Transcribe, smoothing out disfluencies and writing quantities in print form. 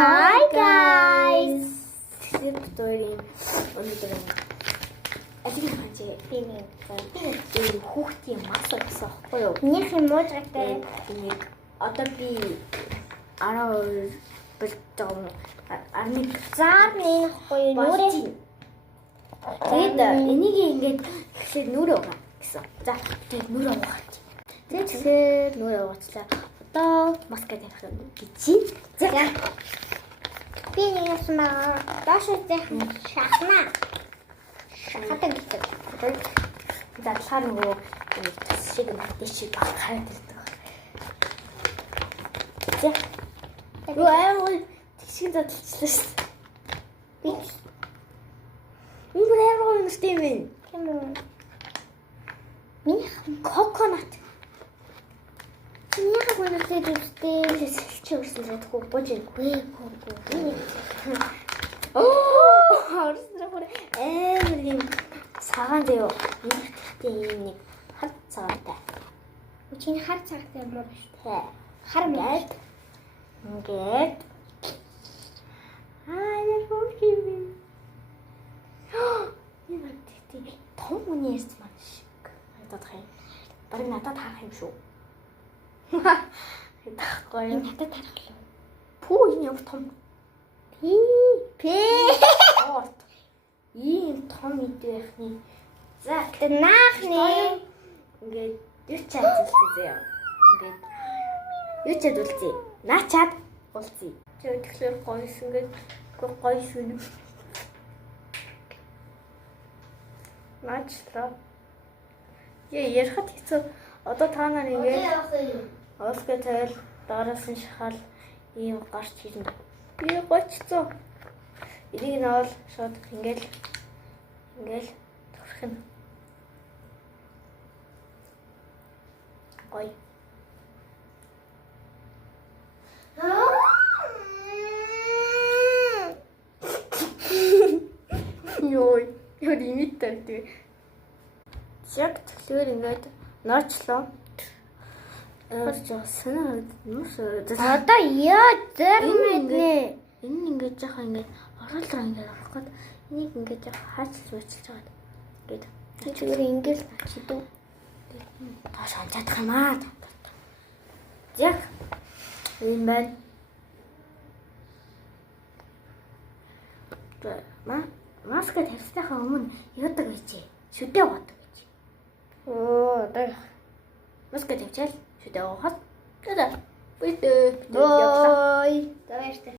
Hi guys. Сэвтөрийн өнөөдөр ажил хаачих би хүүхдийн мас гэсэн байхгүй юу? Минийх юм уу жагтай. Нэг одоо би 12 болж байгаа юм. Заад нэхгүй нүрээ. Тэгээд энийг ингээд ихлээр нүрээ угаа гэсэн. За тэгээд нүрээ угаач. Тэгээд нүрээ угаачлаа. Одоо маска тавих гэж. За. Би нэгээс маа доош үзэх шахна. Шахаад гэдэг. За талаар нөгөө шиг мэдээ шиг хараад ирдэг. За. Юу тэгшин задлчлаа шүү дээ. Би энэ бүр юм шүү дээ. юм уу? Минийх коконат. Чинийх гүнэлтэй дэвстэй Чи өрсөн задахгүй божиггүй. Оо, орсон юм цагаан зөө. Нэгтэй юм нэг хар цагаантай. Чиний хар цагтай юм уу шүү дээ. Тэ. Хар мэд. Ингээд. Яа хөөе. Энэ тэгтээ том үний ярьж маань шиг. Надад хай. Бараг надад харах юм шүү. Тэгэхгүй юм. Надад тархлаа. Пүү энэ яг том. Пи. Орт. Ийм том идэвхний. За Наахны. ингээд юу ч чадчихлээ. Ингээд юу ч чадуулъя. Наачаад уулзъя. Тэр тэгэхээр гойс ингээд гойс үнэ. Наачлаа. Ярихад хэцүү. Одоо та нар ингээд Оскэ тэгэл дараас нь шахал ийм гарч ирнэ. Би гоццоо. Энийг наавал шууд ингээл турах юм. Гой. Йой, яа имиттэй. Яг тэгэхээр ингээд наачлаа. Сонирхол юмш. Одоо яа зэрмэднэ. Энэ ингээд жахаа ингээд оролцоо ингээд авах гээд энийг ингээд жахаа хаачлж бачилж байгаа. Ингээд Зүгээр ингээл чидүү. тоош анцаадах юм аа. Яг энэ байна. Маска тавьсныхаа өмнө яадаг байжээ. Шүдээ угаадаг байж. Оо, одоо Маска тавьчаал шүдээ уухад. За. Битээ. Ой. Давай штэ.